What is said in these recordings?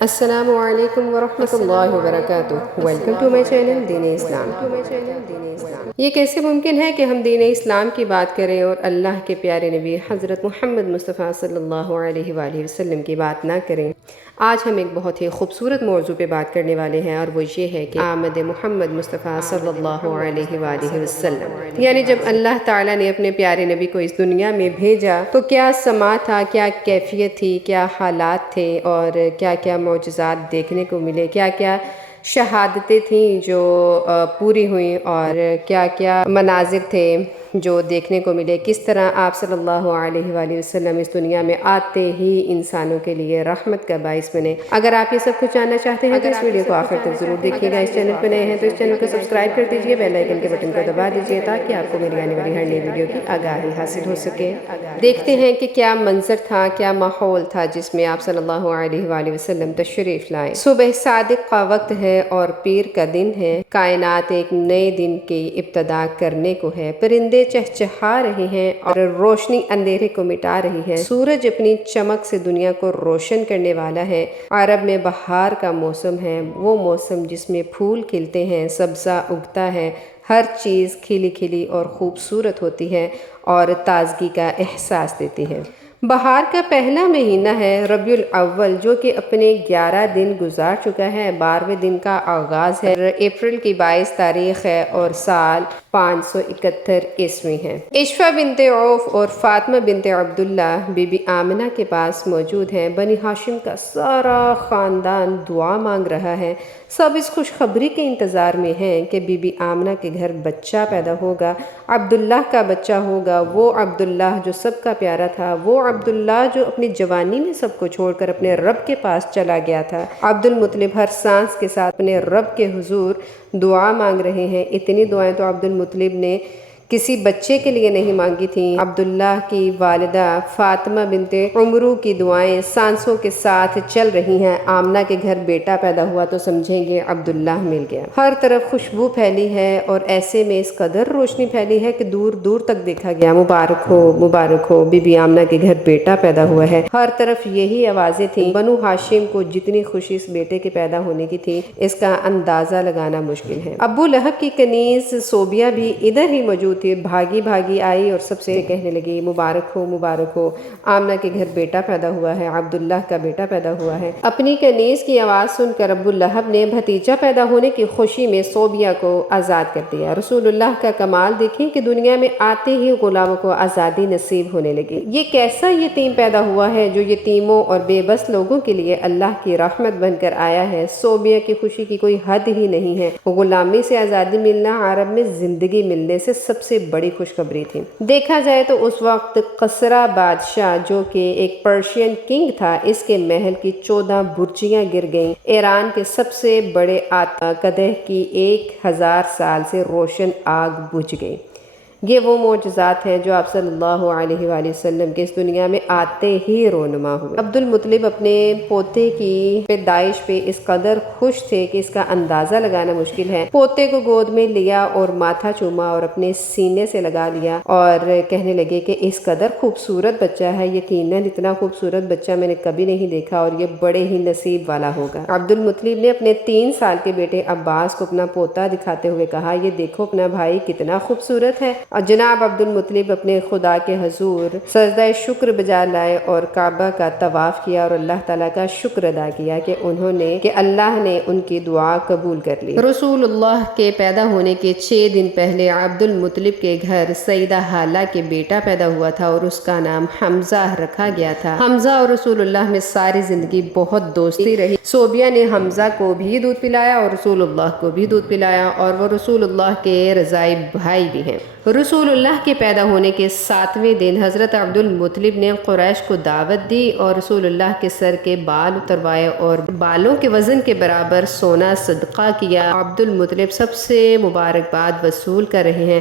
السلام علیکم ورحمۃ اللہ وبرکاتہ۔ ویلکم ٹو مائی چینل دین اسلام۔ یہ کیسے ممکن ہے کہ ہم دین اسلام کی بات کریں اور اللہ کے پیارے نبی حضرت محمد مصطفیٰ صلی اللہ علیہ وآلہ وسلم کی بات نہ کریں؟ آج ہم ایک بہت ہی خوبصورت موضوع پہ بات کرنے والے ہیں، اور وہ یہ ہے کہ آمد محمد مصطفیٰ صلی اللہ علیہ وآلہ وسلم، یعنی جب اللہ تعالیٰ نے اپنے پیارے نبی کو اس دنیا میں بھیجا تو کیا سما تھا، کیا کیفیت تھی، کیا حالات تھے، اور کیا کیا معجزات دیکھنے کو ملے، کیا کیا شہادتیں تھیں جو پوری ہوئیں، اور کیا کیا مناظر تھے جو دیکھنے کو ملے، کس طرح آپ صلی اللہ علیہ وآلہ وسلم اس دنیا میں آتے ہی انسانوں کے لیے رحمت کا باعث بنے۔ اگر آپ یہ سب کچھ جاننا چاہتے ہیں تو اس ویڈیو کو آخر تک ضرور دیکھیے گا۔ اس چینل پہ نئے ہیں تو اس چینل کو سبسکرائب کر دیجیے، بیل آئیکن کے بٹن کو دبا دیجیے تاکہ آپ کو میری آنے والی ہر نئی ویڈیو کی آگاہی حاصل ہو سکے۔ دیکھتے ہیں کہ کیا منظر تھا، کیا ماحول تھا جس میں آپ صلی اللہ علیہ وآلہ وسلم تشریف لائے۔ صبح صادق کا وقت ہے اور پیر کا دن ہے، کائنات ایک نئے دن کی ابتدا کرنے کو ہے، پرندے چہچہا رہے ہیں اور روشنی اندھیرے کو مٹا رہی ہے، سورج اپنی چمک سے دنیا کو روشن کرنے والا ہے۔ عرب میں بہار کا موسم ہے، وہ موسم جس میں پھول کھلتے ہیں، سبزہ اگتا ہے، ہر چیز کھلی کھلی اور خوبصورت ہوتی ہے اور تازگی کا احساس دیتی ہے۔ بہار کا پہلا مہینہ ہے ربیع الاول، جو کہ اپنے 11 دن گزار چکا ہے، 12ویں دن کا آغاز ہے، اپریل کی 22 تاریخ ہے اور سال 571 عیسوی ہے۔ عشفہ بنت عوف اور فاطمہ بنت عبداللہ بی بی آمنہ کے پاس موجود ہیں۔ بنی ہاشم کا سارا خاندان دعا مانگ رہا ہے، سب اس خوشخبری کے انتظار میں ہیں کہ بی بی آمنہ کے گھر بچہ پیدا ہوگا، عبداللہ کا بچہ ہوگا، وہ عبداللہ جو سب کا پیارا تھا، وہ عبداللہ جو اپنی جوانی میں سب کو چھوڑ کر اپنے رب کے پاس چلا گیا تھا۔ عبد المطلب ہر سانس کے ساتھ اپنے رب کے حضور دعا مانگ رہے ہیں۔ اتنی دعائیں تو عبد المطلب نے کسی بچے کے لیے نہیں مانگی تھیں۔ عبداللہ کی والدہ فاطمہ بنت عمرو کی دعائیں سانسوں کے ساتھ چل رہی ہیں۔ آمنہ کے گھر بیٹا پیدا ہوا تو سمجھیں گے عبداللہ مل گیا۔ ہر طرف خوشبو پھیلی ہے اور ایسے میں اس قدر روشنی پھیلی ہے کہ دور دور تک دیکھا گیا۔ مبارک ہو، بی بی آمنہ کے گھر بیٹا پیدا ہوا ہے۔ ہر طرف یہی آوازیں تھیں۔ بنو ہاشم کو جتنی خوشی اس بیٹے کے پیدا ہونے کی تھی، اس کا اندازہ لگانا مشکل ہے۔ ابو لہب کی کنیز صوبیہ بھی ادھر ہی موجود تھی، بھاگی آئی اور سب سے کہنے لگی مبارک ہو، آمنہ کے گھر بیٹا پیدا ہوا ہے، عبداللہ کا بیٹا پیدا ہوا ہے۔ اپنی کنیز کی آواز سن کر ابو لہب نے بھتیجا پیدا ہونے کی خوشی میں صوبیہ کو آزاد کر دیا۔ رسول اللہ کا کمال دیکھیں کہ دنیا میں آتے ہی غلاموں کو آزادی نصیب ہونے لگی۔ یہ کیسا یتیم پیدا ہوا ہے جو یتیموں اور بے بس لوگوں کے لیے اللہ کی رحمت بن کر آیا ہے۔ صوبیہ کی خوشی کی کوئی حد ہی نہیں ہے۔ غلامی سے آزادی ملنا عرب میں زندگی ملنے سے سب سے بڑی خوشخبری تھی۔ دیکھا جائے تو اس وقت قصرہ بادشاہ جو کہ ایک پرشین کنگ تھا، اس کے محل کی 14 برجیاں گر گئیں۔ ایران کے سب سے بڑے قدح کی 1000 سال سے روشن آگ بجھ گئی۔ یہ وہ معجزات ہیں جو آپ صلی اللہ علیہ وآلہ وسلم کے اس دنیا میں آتے ہی رونما ہوئے۔ عبد المطلب اپنے پوتے کی پیدائش پہ اس قدر خوش تھے کہ اس کا اندازہ لگانا مشکل ہے۔ پوتے کو گود میں لیا اور ماتھا چوما اور اپنے سینے سے لگا لیا اور کہنے لگے کہ اس قدر خوبصورت بچہ ہے، یقیناً اتنا خوبصورت بچہ میں نے کبھی نہیں دیکھا اور یہ بڑے ہی نصیب والا ہوگا۔ عبد المطلب نے اپنے 3 سال کے بیٹے عباس کو اپنا پوتا دکھاتے ہوئے کہا، یہ دیکھو اپنا بھائی کتنا خوبصورت ہے۔ اور جناب عبد المطلب اپنے خدا کے حضور سجدہ شکر بجا لائے اور کعبہ کا طواف کیا اور اللہ تعالیٰ کا شکر ادا کیا کہ اللہ نے ان کی دعا قبول کر لی۔ رسول اللہ کے پیدا ہونے کے 6 دن پہلے عبد المطلب کے گھر سیدہ حالہ کے بیٹا پیدا ہوا تھا اور اس کا نام حمزہ رکھا گیا تھا۔ حمزہ اور رسول اللہ میں ساری زندگی بہت دوستی رہی۔ صوبیہ نے حمزہ کو بھی دودھ پلایا اور رسول اللہ کو بھی دودھ پلایا، اور وہ رسول اللہ کے رضاعی بھائی بھی ہیں۔ رسول اللہ کے پیدا ہونے کے 7ویں دن حضرت عبد المطلب نے قریش کو دعوت دی اور رسول اللہ کے سر کے بال اتروائے اور بالوں کے وزن کے برابر سونا صدقہ کیا۔ عبد المطلب سب سے مبارکباد وصول کر رہے ہیں۔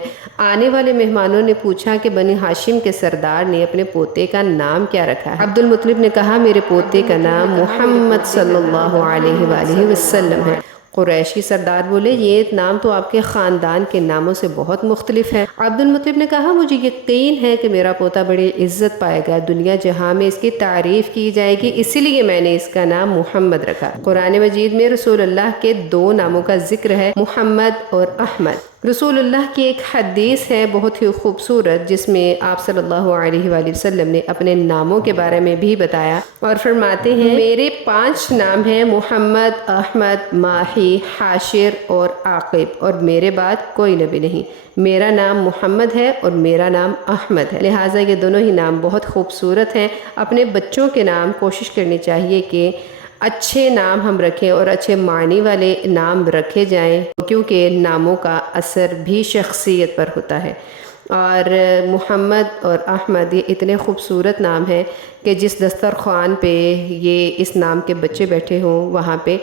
آنے والے مہمانوں نے پوچھا کہ بنی ہاشم کے سردار نے اپنے پوتے کا نام کیا رکھا ہے؟ عبد المطلب نے کہا، میرے پوتے کا نام محمد صلی اللہ علیہ وآلہ وسلم ہے۔ قریشی سردار بولے یہ نام تو آپ کے خاندان کے ناموں سے بہت مختلف ہے۔ عبد المطلب نے کہا مجھے یقین ہے کہ میرا پوتا بڑی عزت پائے گا، دنیا جہاں میں اس کی تعریف کی جائے گی، اسی لیے میں نے اس کا نام محمد رکھا۔ قرآن مجید میں رسول اللہ کے 2 ناموں کا ذکر ہے، محمد اور احمد۔ رسول اللہ کی ایک حدیث ہے بہت ہی خوبصورت، جس میں آپ صلی اللہ علیہ وآلہ وسلم نے اپنے ناموں کے بارے میں بھی بتایا اور فرماتے ہیں میرے 5 نام ہیں، محمد، احمد، ماہی، حاشر اور عاقب، اور میرے بعد کوئی نبی نہیں۔ میرا نام محمد ہے اور میرا نام احمد ہے، لہٰذا یہ دونوں ہی نام بہت خوبصورت ہیں۔ اپنے بچوں کے نام کوشش کرنی چاہیے کہ اچھے نام ہم رکھیں اور اچھے معنی والے نام رکھے جائیں، کیونکہ ناموں کا اثر بھی شخصیت پر ہوتا ہے۔ اور محمد اور احمد یہ اتنے خوبصورت نام ہیں کہ جس دسترخوان پہ یہ اس نام کے بچے بیٹھے ہوں وہاں پہ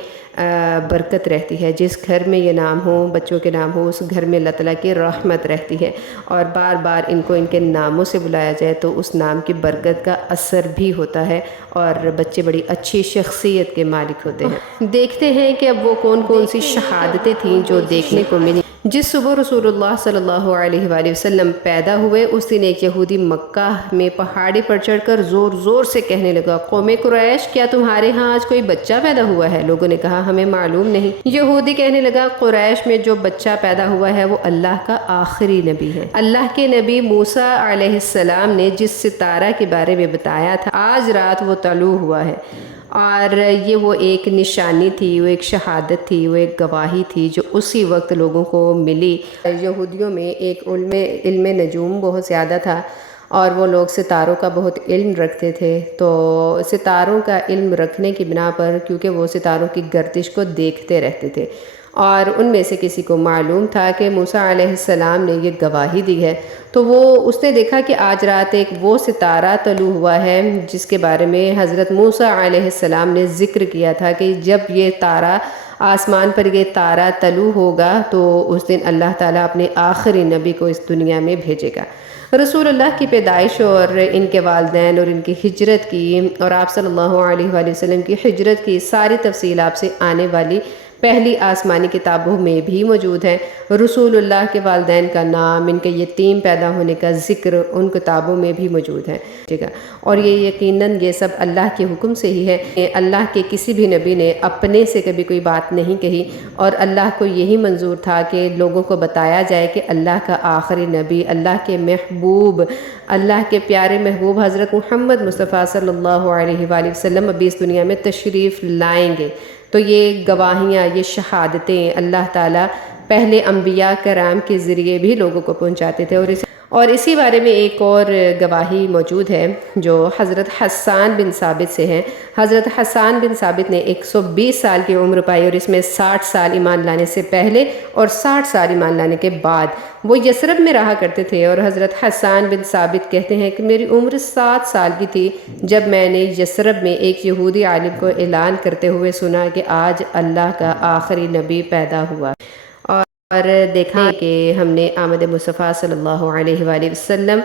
برکت رہتی ہے، جس گھر میں یہ نام ہو، بچوں کے نام ہو، اس گھر میں اللہ تعالیٰ کی رحمت رہتی ہے، اور بار بار ان کو ان کے ناموں سے بلایا جائے تو اس نام کی برکت کا اثر بھی ہوتا ہے اور بچے بڑی اچھی شخصیت کے مالک ہوتے ہیں۔ دیکھتے ہیں کہ اب وہ کون کون سی شہادتیں تھیں جو دیکھنے کو ملی۔ جس صبح رسول اللہ صلی اللہ علیہ وآلہ وسلم پیدا ہوئے اس دن ایک یہودی مکہ میں پہاڑی پر چڑھ کر زور زور سے کہنے لگا، قوم قریش کیا تمہارے ہاں آج کوئی بچہ پیدا ہوا ہے؟ لوگوں نے کہا ہمیں معلوم نہیں۔ یہودی کہنے لگا، قریش میں جو بچہ پیدا ہوا ہے وہ اللہ کا آخری نبی ہے۔ اللہ کے نبی موسیٰ علیہ السلام نے جس ستارہ کے بارے میں بتایا تھا آج رات وہ طلوع ہوا ہے، اور یہ وہ ایک نشانی تھی، وہ ایک شہادت تھی، وہ ایک گواہی تھی جو اسی وقت لوگوں کو ملی۔ یہودیوں میں ایک علم نجوم بہت زیادہ تھا اور وہ لوگ ستاروں کا بہت علم رکھتے تھے، تو ستاروں کا علم رکھنے کی بنا پر کیونکہ وہ ستاروں کی گردش کو دیکھتے رہتے تھے اور ان میں سے کسی کو معلوم تھا کہ موسیٰ علیہ السلام نے یہ گواہی دی ہے، تو اس نے دیکھا کہ آج رات ایک وہ ستارہ طلوع ہوا ہے جس کے بارے میں حضرت موسیٰ علیہ السلام نے ذکر کیا تھا کہ جب یہ تارہ آسمان پر یہ تارہ طلوع ہوگا تو اس دن اللہ تعالیٰ اپنے آخری نبی کو اس دنیا میں بھیجے گا۔ رسول اللہ کی پیدائش اور ان کے والدین اور ان کی ہجرت کی اور آپ صلی اللہ علیہ وآلہ وسلم کی ہجرت کی ساری تفصیل آپ سے آنے والی پہلی آسمانی کتابوں میں بھی موجود ہے۔ رسول اللہ کے والدین کا نام، ان کے یتیم پیدا ہونے کا ذکر ان کتابوں میں بھی موجود ہے، ٹھیک ہے، اور یہ یقیناً یہ سب اللہ کے حکم سے ہی ہے۔ اللہ کے کسی بھی نبی نے اپنے سے کبھی کوئی بات نہیں کہی، اور اللہ کو یہی منظور تھا کہ لوگوں کو بتایا جائے کہ اللہ کا آخری نبی، اللہ کے محبوب، اللہ کے پیارے محبوب حضرت محمد مصطفیٰ صلی اللہ علیہ وآلہ وسلم ابھی اس دنیا میں تشریف لائیں گے۔ تو یہ گواہیاں، یہ شہادتیں اللہ تعالیٰ پہلے انبیاء کرام کے ذریعے بھی لوگوں کو پہنچاتے تھے، اور اسی بارے میں ایک اور گواہی موجود ہے جو حضرت حسان بن ثابت سے ہے۔ حضرت حسان بن ثابت نے 120 سال کی عمر پائی، اور اس میں 60 سال ایمان لانے سے پہلے اور 60 سال ایمان لانے کے بعد۔ وہ یثرب میں رہا کرتے تھے، اور حضرت حسان بن ثابت کہتے ہیں کہ میری عمر 7 سال کی تھی جب میں نے یثرب میں ایک یہودی عالم کو اعلان کرتے ہوئے سنا کہ آج اللہ کا آخری نبی پیدا ہوا، اور دیکھا کہ ہم نے آمد مصطفیٰ صلی اللہ علیہ وآلہ وسلم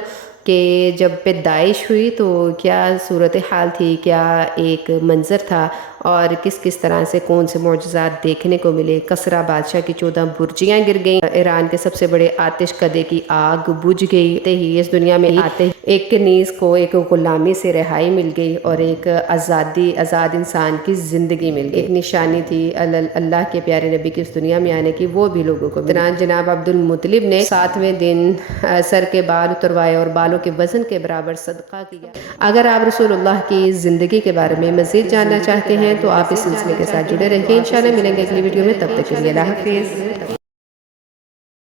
کہ جب پیدائش ہوئی تو کیا صورتحال تھی، کیا ایک منظر تھا، اور کس کس طرح سے کون سے معجزات دیکھنے کو ملے۔ کسریٰ بادشاہ کی 14 برجیاں گر گئیں، ایران کے سب سے بڑے آتش کدے کی آگ بجھ گئی، ہی اس دنیا میں آتے ایک کنیز کو ایک غلامی سے رہائی مل گئی اور ایک آزاد انسان کی زندگی مل گئی۔ ایک نشانی تھی اللہ کے پیارے نبی کی اس دنیا میں آنے کی، وہ بھی لوگوں کو ملی۔ جناب عبد المطلب نے 7ویں دن سر کے بال اتروائے اور بالوں کے وزن کے برابر صدقہ کیا۔ اگر آپ رسول اللہ کی زندگی کے بارے میں مزید جاننا چاہتے ہیں تو آپ اس سلسلے کے ساتھ جڑے رہیے، انشاءاللہ ملیں گے اگلی ویڈیو میں، تب تک کے لیے اللہ حافظ۔